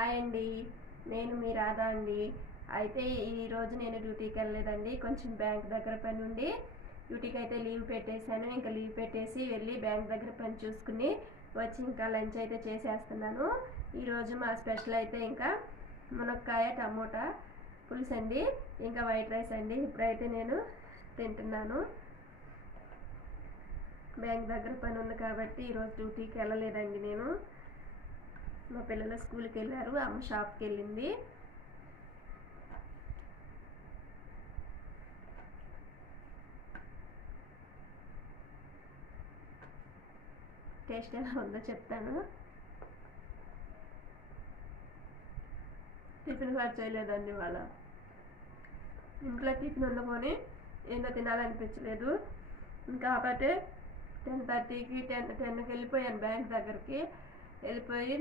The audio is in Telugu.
హాయ్ అండి, నేను మీ రాధా అండి. అయితే ఈరోజు నేను డ్యూటీకి వెళ్ళలేదండి. కొంచెం బ్యాంక్ దగ్గర పని ఉండి డ్యూటీకి అయితే లీవ్ పెట్టేశాను. ఇంకా లీవ్ పెట్టేసి వెళ్ళి బ్యాంక్ దగ్గర పని చూసుకుని వచ్చి ఇంకా లంచ్ అయితే చేసేస్తున్నాను. ఈరోజు మా స్పెషల్ అయితే ఇంకా మునక్కాయ టమోటా పులుసు అండి, ఇంకా వైట్ రైస్ అండి. ఇప్పుడైతే నేను తింటున్నాను. బ్యాంక్ దగ్గర పని ఉంది కాబట్టి ఈరోజు డ్యూటీకి వెళ్ళలేదండి. నేను మా పిల్లలు స్కూల్కి వెళ్ళారు, అమ్మ షాప్కి వెళ్ళింది. టేస్ట్ ఎలా ఉందో చెప్తాను. టిఫిన్ కూడా చేయలేదండి వాళ్ళ ఇంట్లో టిఫిన్ వండుకొని ఏందో తినాలనిపించలేదు. కాబట్టి 10:30కి 10కి వెళ్ళిపోయాను బ్యాంక్ దగ్గరికి. వెళ్ళిపోయి